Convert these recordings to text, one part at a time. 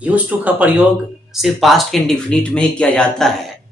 Use to का प्रयोग सिर्फ पास्ट के इंडेफिनिट में ही किया जाता है।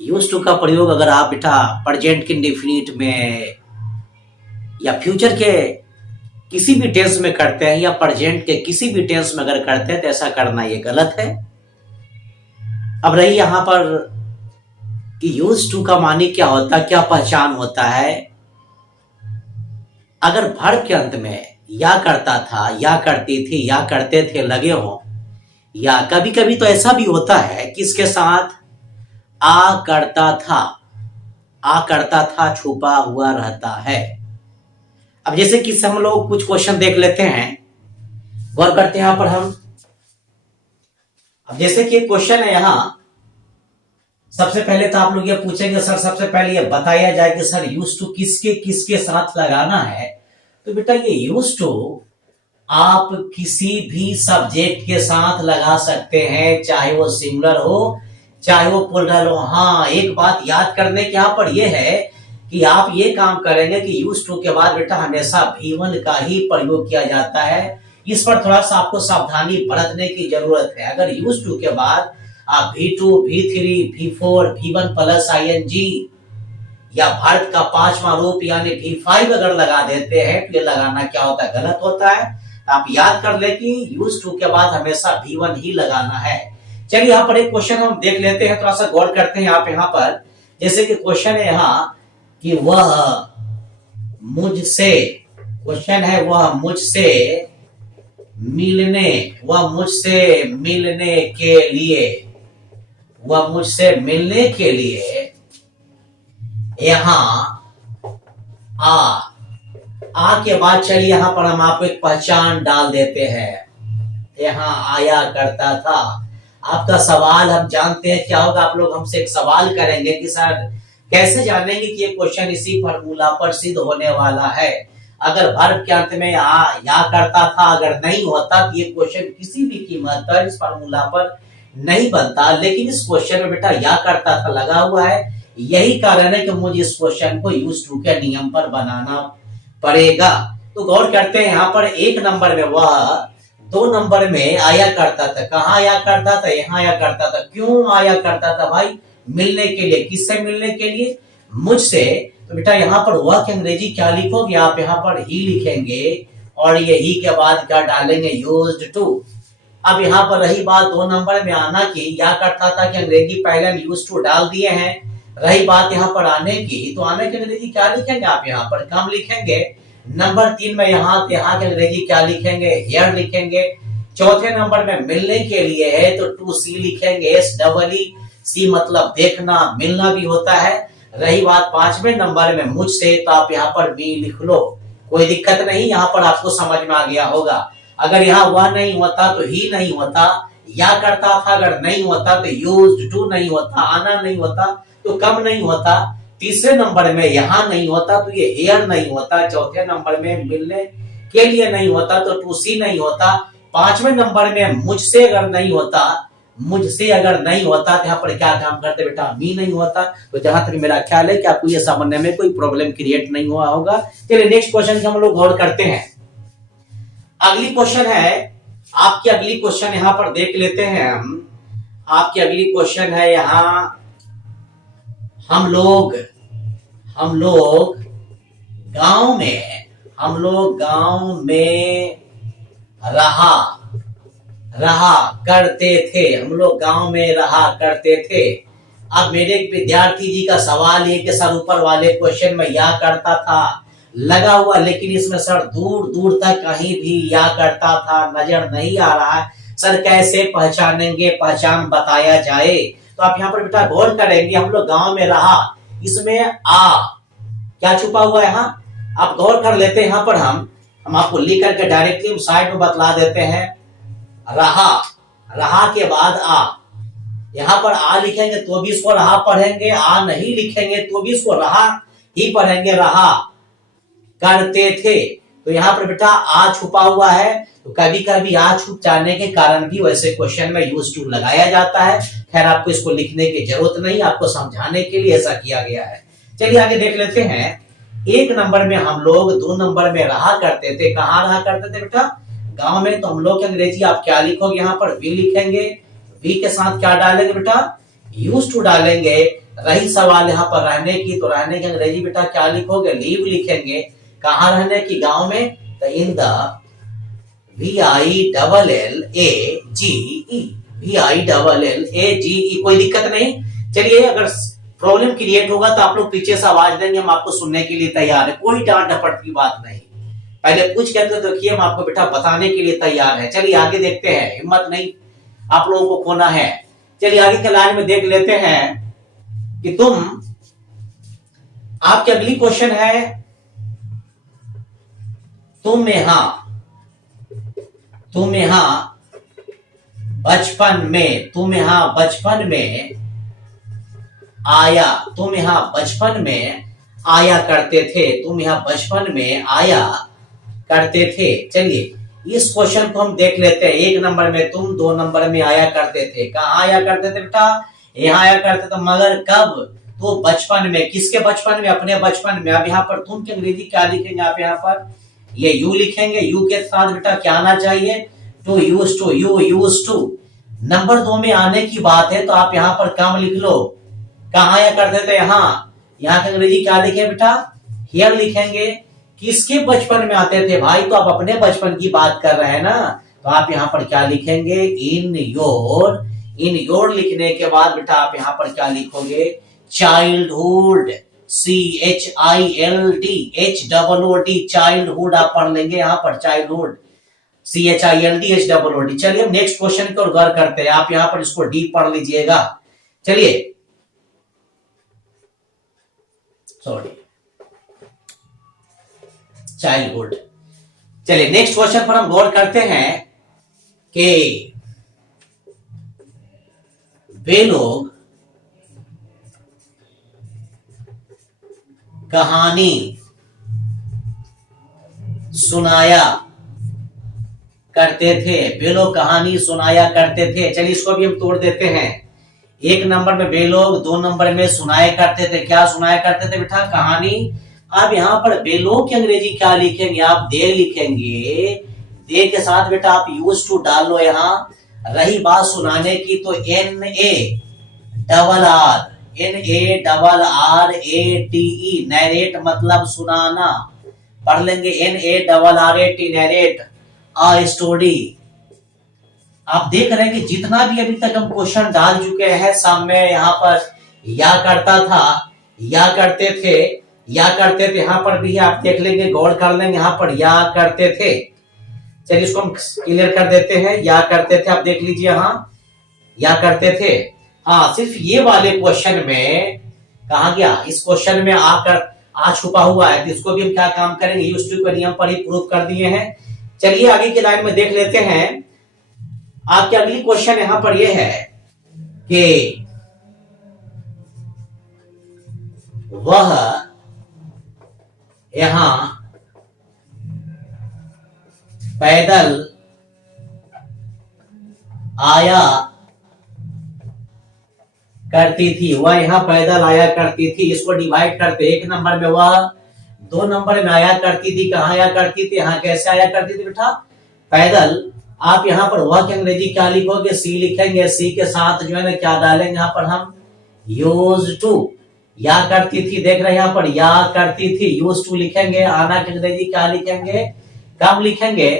यूज टू का प्रयोग अगर आप बेटा प्रेजेंट के इंडेफिनिट में या फ्यूचर के किसी भी टेंस में करते हैं या प्रेजेंट के किसी भी टेंस में अगर करते हैं तो ऐसा करना ये गलत है। अब रही यहां पर कि यूज टू का मानी क्या होता है, क्या पहचान होता है। अगर वर्ब के अंत में या करता था, या करती थी, या करते थे लगे हो, या कभी कभी तो ऐसा भी होता है कि इसके साथ आ करता था छुपा हुआ रहता है। अब जैसे कि हम लोग कुछ क्वेश्चन देख लेते हैं, गौर करते हैं यहां पर हम। अब जैसे कि क्वेश्चन है यहां, सबसे पहले तो आप लोग ये पूछेंगे सर सबसे पहले ये बताया जाए कि सर यूज टू किसके किसके साथ लगाना है। तो बेटा ये यूज टू आप किसी भी सब्जेक्ट के साथ लगा सकते हैं, चाहे वो सिंगुलर हो चाहे वो प्लूरल हो। हाँ, एक बात याद करने के यहाँ पर यह है कि आप ये काम करेंगे कि यूज टू के बाद बेटा हमेशा V1 का ही प्रयोग किया जाता है। इस पर थोड़ा सा आपको सावधानी बरतने की जरूरत है। अगर यूज टू के बाद आप V2, V3, V4, V1 plus ING या भारत का पांचवा रूप यानी V5 अगर लगा देते हैं तो ये लगाना क्या होता है, गलत होता है। आप याद कर ले कि यूज टू के बाद हमेशा V1 ही लगाना है। चलिए यहाँ पर एक क्वेश्चन हम देख लेते हैं, थोड़ा सा गौर करते हैं आप यहाँ पर। जैसे कि क्वेश्चन है यहाँ कि वह मुझसे, क्वेश्चन है वह मुझसे मिलने के लिए, वह मुझसे मिलने के लिए यहाँ आ के बाद चलिए यहाँ पर हम आपको एक पहचान डाल देते हैं। यहाँ आया करता था। आपका सवाल हम जानते हैं क्या होगा, आप लोग हमसे एक सवाल करेंगे कि सर कैसे जानेंगे कि ये क्वेश्चन इसी फॉर्मूला पर सिद्ध होने वाला है। अगर वर्ब के अंत में या करता था अगर नहीं होता तो ये क्वेश्चन किसी भी कीमत पर इस फॉर्मूला पर नहीं बनता, लेकिन इस क्वेश्चन में बेटा या करता था लगा हुआ है। यही कारण है कि मुझे इस क्वेश्चन को यूज टू के नियम पर बनाना पड़ेगा। तो गौर करते हैं यहाँ पर एक नंबर में वह, दो नंबर में आया करता था। कहाँ आया करता था, यहाँ आया करता था। क्यों आया करता था भाई, मिलने के लिए। किससे मिलने के लिए, मुझसे। तो बेटा यहाँ पर वह की अंग्रेजी क्या लिखोगे आप, यहाँ पर ही लिखेंगे और ये ही के बाद क्या डालेंगे, यूज्ड टू। अब यहाँ पर रही बात दो नंबर में आना की, या करता था कि अंग्रेजी पहले हम यूज्ड टू डाल दिए हैं। रही बात यहाँ पर आने की, तो आने की अंग्रेजी क्या लिखेंगे आप, यहाँ पर कम लिखेंगे। नंबर 3 में यहाँ की अंग्रेजी क्या लिखेंगे, हेयर लिखेंगे। चौथे नंबर में मिलने के लिए है तो टू सी लिखेंगे, SEE मतलब देखना, मिलना भी होता है। रही बात 5वें नंबर में मुझसे, तो आप यहाँ पर बी लिख लो, कोई दिक्कत नहीं, यहाँ पर आपको समझ में आ गया होगा। अगर यहाँ वह नहीं होता तो ही नहीं होता, या करता था अगर नहीं होता तो यूज्ड टू नहीं होता, आना नहीं होता तो कम नहीं होता। तीसरे नंबर में यहाँ नहीं होता तो ये हेयर नहीं होता। चौथे नंबर में मिलने के लिए नहीं होता तो टू सी नहीं होता। 5वें नंबर में मुझसे अगर नहीं होता, मुझसे अगर नहीं होता तो यहाँ पर क्या काम करते बेटा, मी नहीं होता। तो जहां तक मेरा ख्याल है कि आपको ये समझने में कोई प्रॉब्लम क्रिएट नहीं हुआ होगा। चलिए नेक्स्ट क्वेश्चन हम लोग गौर करते हैं। अगली क्वेश्चन है आपकी, अगली क्वेश्चन यहाँ पर देख लेते हैं हम। आपकी अगली क्वेश्चन है यहाँ, हम लोग गांव में रहा करते थे। हम लोग गांव में रहा करते थे। अब मेरे एक विद्यार्थी जी का सवाल है कि सर ऊपर वाले क्वेश्चन में या करता था लगा हुआ, लेकिन इसमें सर दूर दूर तक कहीं भी या करता था नजर नहीं आ रहा है। सर कैसे पहचानेंगे, पहचान बताया जाए। तो आप यहाँ पर बेटा गौर करेंगे, हम लोग गांव में रहा, इसमें क्या छुपा हुआ है यहाँ, आप गौर कर लेते हैं। यहाँ पर हम आपको लिख करके डायरेक्टली साइड में बतला देते हैं। रहा के बाद यहाँ पर लिखेंगे तो भी इसको रहा पढ़ेंगे, नहीं लिखेंगे तो भी इसको रहा ही पढ़ेंगे। रहा करते थे, तो यहाँ पर बेटा छुपा हुआ है। तो कभी कभी छुप जाने के कारण भी वैसे क्वेश्चन में यूज टू लगाया जाता है। खैर आपको इसको लिखने की जरूरत नहीं, आपको समझाने के लिए ऐसा किया गया है। चलिए आगे देख लेते हैं। 1 नंबर में हम लोग 2 नंबर में रहा करते थे। कहाँ रहा करते थे बेटा, गांव में, तो हम लोग अंग्रेजी आप क्या लिखोगे, यहाँ पर वी लिखेंगे। वी के साथ क्या डालेंगे बेटा, यूज्ड टू डालेंगे। रही सवाल यहाँ पर रहने की, तो रहने की अंग्रेजी बेटा क्या लिखोगे, लीव लिखेंगे। कहाँ रहने की, गांव में, तो इन द VILLAGE, VILLAGE, कोई दिक्कत नहीं। चलिए, अगर प्रॉब्लम क्रिएट होगा तो आप लोग पीछे से आवाज देंगे, हम आपको सुनने के लिए तैयार है, कोई डांट डपट की बात नहीं। पहले पूछ कर तो देखिए, हम आपको बेटा बताने के लिए तैयार है। चलिए आगे देखते हैं, हिम्मत नहीं आप लोगों को खोना है। चलिए आगे के लाइन में देख लेते हैं कि आपकी अगली क्वेश्चन है, तुम यहाँ बचपन में आया, तुम यहाँ बचपन में आया करते थे, तुम यहाँ बचपन में आया करते थे। चलिए इस क्वेश्चन को हम देख लेते हैं। 1 नंबर में तुम, 2 नंबर में आया करते थे। कहाँ आया करते थे बेटा, यहाँ आया करते थे, मगर कब, तो बचपन में। किसके बचपन में, अपने बचपन में। अब यहाँ पर तुम की अंग्रेजी क्या लिखेंगे, आप यहाँ पर ये यू लिखेंगे। यू के साथ बेटा क्या आना चाहिए, to, use to, you use to. Number 2 में आने की बात है तो आप यहाँ पर कम लिख लो। कहाँ आया करते थे, यहाँ की अंग्रेजी क्या लिखे बेटा, हियर लिखेंगे। किसके बचपन में आते थे भाई, तो आप अपने बचपन की बात कर रहे हैं ना, तो आप यहाँ पर क्या लिखेंगे, इन योर लिखने के बाद बेटा आप यहाँ पर क्या लिखोगे, चाइल्डहुड, CHILDHOOD, चाइल्डहुड आप पढ़ लेंगे यहाँ पर, चाइल्डहुड, CHILDHOOD। चलिए हम नेक्स्ट क्वेश्चन की ओर गौर करते हैं। आप यहाँ पर इसको डीप पढ़ लीजिएगा। चलिए, सॉरी, चाइल्डहुड। चलिए नेक्स्ट क्वेश्चन पर हम गौर करते हैं कि वे लोग कहानी सुनाया करते थे, वे लोग कहानी सुनाया करते थे। चलिए इसको भी हम तोड़ देते हैं। 1 नंबर में वे लोग, 2 नंबर में सुनाया करते थे। क्या सुनाया करते थे बेटा, कहानी। अब यहाँ पर वे लोग की अंग्रेजी क्या लिखेंगे, आप दे लिखेंगे। दे के साथ बेटा आप यूज टू डाल लो यहाँ। रही बात सुनाने की तो NARRATE, नैरेट मतलब सुनाना, पढ़ लेंगे NARRAT, नैरेट अ स्टोरी। आप देख रहे हैं कि जितना भी अभी तक हम क्वेश्चन डाल चुके हैं, सब में यहाँ पर या करता था, या करते थे, या करते थे, यहाँ पर भी आप देख लेंगे, गौर कर लेंगे, यहाँ पर या करते थे। चलिए इसको हम क्लियर कर देते हैं। या करते थे, आप देख लीजिए, यहाँ या करते थे। हाँ, सिर्फ ये वाले क्वेश्चन में कहा गया, इस क्वेश्चन में आकर आ छुपा हुआ है, तो इसको भी हम क्या काम करेंगे, यूज्ड टू के नियम पर ही प्रूव कर दिए हैं। चलिए आगे की लाइन में देख लेते हैं। आपकी अगली क्वेश्चन यहाँ पर यह है कि वह यहाँ पैदल आया करती थी, वह यहाँ पैदल आया करती थी। इसको डिवाइड करते, 1 नंबर में वह, 2 नंबर में आया करती थी। कहाँ आया करती थी, यहाँ कैसे आया करती थी बेटा, पैदल। आप यहाँ पर वह की अंग्रेजी क्या लिखोगे, सी लिखेंगे। सी के साथ जो है ना क्या डालेंगे, यहाँ पर हम यूज टू। या करती थी, देख रहे हैं यहाँ पर या करती थी, यूज टू लिखेंगे। आना की अंग्रेजी क्या लिखेंगे, कब लिखेंगे।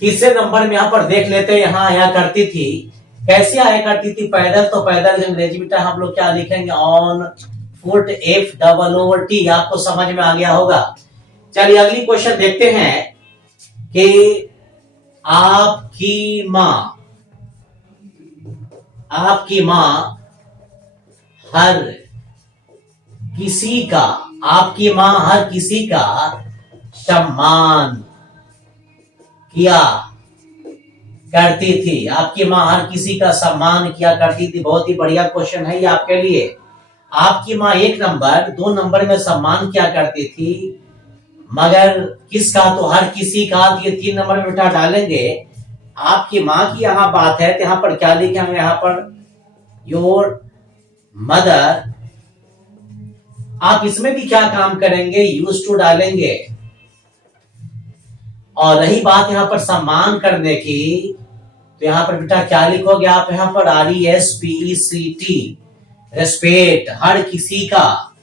तीसरे नंबर में यहाँ पर देख लेते हैं, यहाँ आया करती थी। कैसे आया करती थी, पैदल, तो पैदल की अंग्रेजी बेटा हम लोग क्या लिखेंगे, ऑन फुट, FOOT। आपको समझ में आ गया होगा। चलिए अगली क्वेश्चन देखते हैं कि आपकी माँ हर किसी का, आपकी माँ हर किसी का सम्मान किया करती थी। आपकी माँ हर किसी का सम्मान किया करती थी। बहुत ही बढ़िया क्वेश्चन है ये आपके लिए। आपकी माँ 1 नंबर, 2 नंबर में सम्मान किया करती थी, मगर किसका, तो हर किसी का। ये 3 नंबर में बेटा डालेंगे। आपकी माँ की यहाँ बात है तो यहाँ पर क्या लिखेंगे, यहाँ पर योर मदर। आप इसमें भी क्या काम करेंगे, यूज टू डालेंगे। और रही बात यहाँ पर सम्मान करने की, तो यहाँ पर बेटा क्या लिखोगे आप यहाँ पर RESPECT, रेस्पेक्ट, हर किसी का,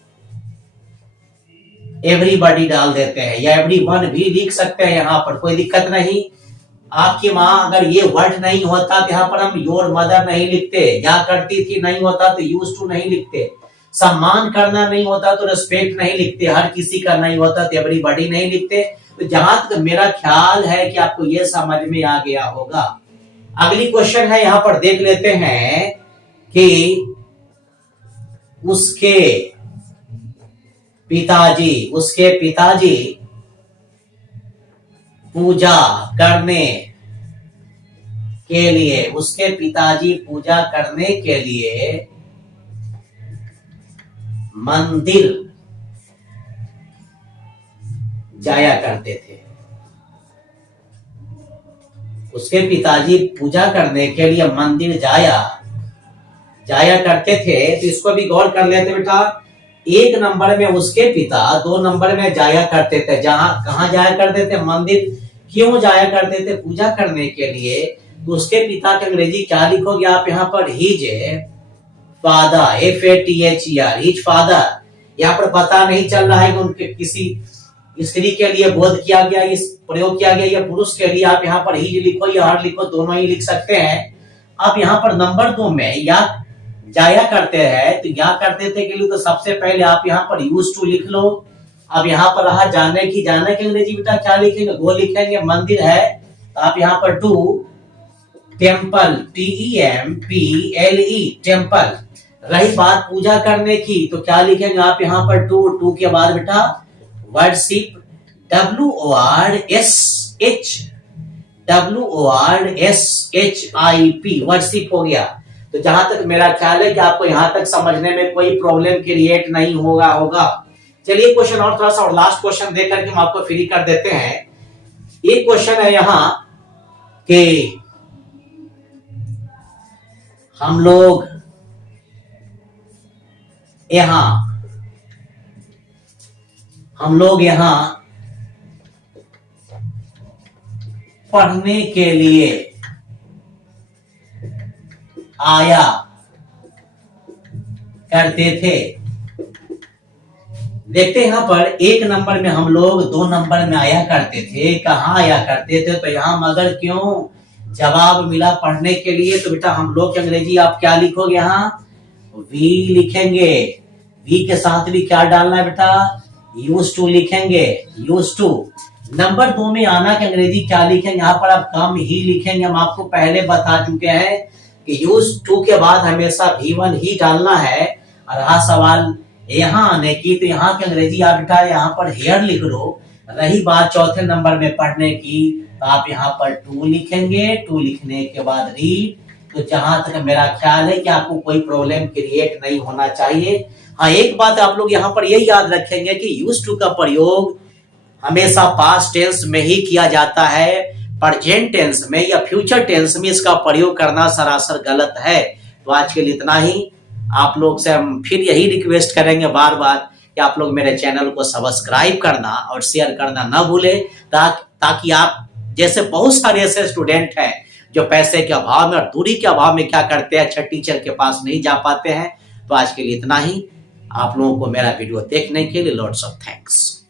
एवरीबॉडी डाल देते हैं या एवरीवन भी लिख सकते हैं, यहाँ पर कोई दिक्कत नहीं। आपकी माँ अगर ये वर्ड नहीं होता तो यहाँ पर हम योर मदर नहीं लिखते, या करती थी नहीं होता तो यूज्ड टू नहीं लिखते, सम्मान करना नहीं होता तो रेस्पेक्ट नहीं लिखते, हर किसी का नहीं होता तो एवरीबॉडी नहीं लिखते। तो जहां तक मेरा ख्याल है कि आपको ये समझ में आ गया होगा। अगली क्वेश्चन है, यहाँ पर देख लेते हैं कि उसके पिताजी पूजा करने के लिए मंदिर जाया करते थे। उसके पिताजी पूजा करने के लिए मंदिर जाया करते थे। तो इसको भी गौर कर लेते बेटा। एक नंबर में उसके पिता, 2 नंबर में जाया करते थे। कहाँ जाया करते थे? मंदिर। क्यों जाया करते थे? पूजा करने के लिए। तो उसके पिता के अंग्रेजी क्या लिखोगे आप यहाँ पर? His father, FATHER, his father. यहाँ पर पता नहीं चल रहा है कि उनके किसी स्त्री के लिए बोध किया गया, इस प्रयोग किया गया, या पुरुष के लिए। आप यहाँ पर हिज लिखो या हर लिखो, दोनों ही लिख सकते हैं। अब यहाँ पर नंबर 2 में या जाया करते हैं, तो या करते थे के लिए तो सबसे पहले आप यहाँ पर यूज टू लिख लो। अब यहाँ पर रहा जाने की अंग्रेजी बेटा क्या लिखेंगे? गो लिखेंगे। मंदिर है तो आप यहाँ पर टू, टेम्पल, TEMPLE, टेम्पल। रही बात पूजा करने की, तो क्या लिखेंगे आप यहाँ पर? टू के बाद बेटा वर्शिप, WORSHIP, वर्शिप हो गया। तो जहां तक मेरा ख्याल है कि आपको यहां तक समझने में कोई प्रॉब्लम क्रिएट नहीं होगा। चलिए क्वेश्चन और थोड़ा सा और लास्ट क्वेश्चन देख करके हम आपको फ्री कर देते हैं। एक क्वेश्चन है यहाँ कि हम लोग यहाँ पढ़ने के लिए आया करते थे। देखते हैं यहाँ पर 1 नंबर में हम लोग, 2 नंबर में आया करते थे। कहाँ आया करते थे? तो यहाँ मगर क्यों जवाब मिला पढ़ने के लिए। तो बेटा हम लोग की अंग्रेजी आप क्या लिखोगे? यहाँ वी लिखेंगे। वी के साथ भी क्या डालना है बेटा? यूज टू लिखेंगे। Use to. नंबर 2 में आना के अंग्रेजी क्या लिखेंगे? यहाँ पर आप कम ही लिखेंगे। हम आपको पहले बता चुके हैं कि यूज टू के बाद हमेशा V1 ही डालना है। और रहा सवाल यहाँ आने की, तो यहाँ की अंग्रेजी आप बेटा यहाँ पर हेयर लिख लो। रही बात चौथे नंबर में पढ़ने की, तो आप यहाँ पर टू लिखेंगे। टू लिखने के बाद रीड। तो जहां तक मेरा ख्याल है कि आपको कोई प्रॉब्लम क्रिएट नहीं होना चाहिए। हाँ, एक बात आप लोग यहाँ पर यही याद रखेंगे कि यूज टू का प्रयोग हमेशा पास्ट टेंस में ही किया जाता है। प्रेजेंट टेंस में या फ्यूचर टेंस में इसका प्रयोग करना सरासर गलत है। तो आज के लिए इतना ही। आप लोग से हम फिर यही रिक्वेस्ट करेंगे बार बार कि आप लोग मेरे चैनल को सब्सक्राइब करना और शेयर करना ना भूलें, ताकि आप जैसे बहुत सारे ऐसे स्टूडेंट हैं जो पैसे के अभाव में और दूरी के अभाव में क्या करते हैं, अच्छा टीचर के पास नहीं जा पाते हैं। तो आज के लिए इतना ही। आप लोगों को मेरा वीडियो देखने के लिए लॉट्स ऑफ थैंक्स।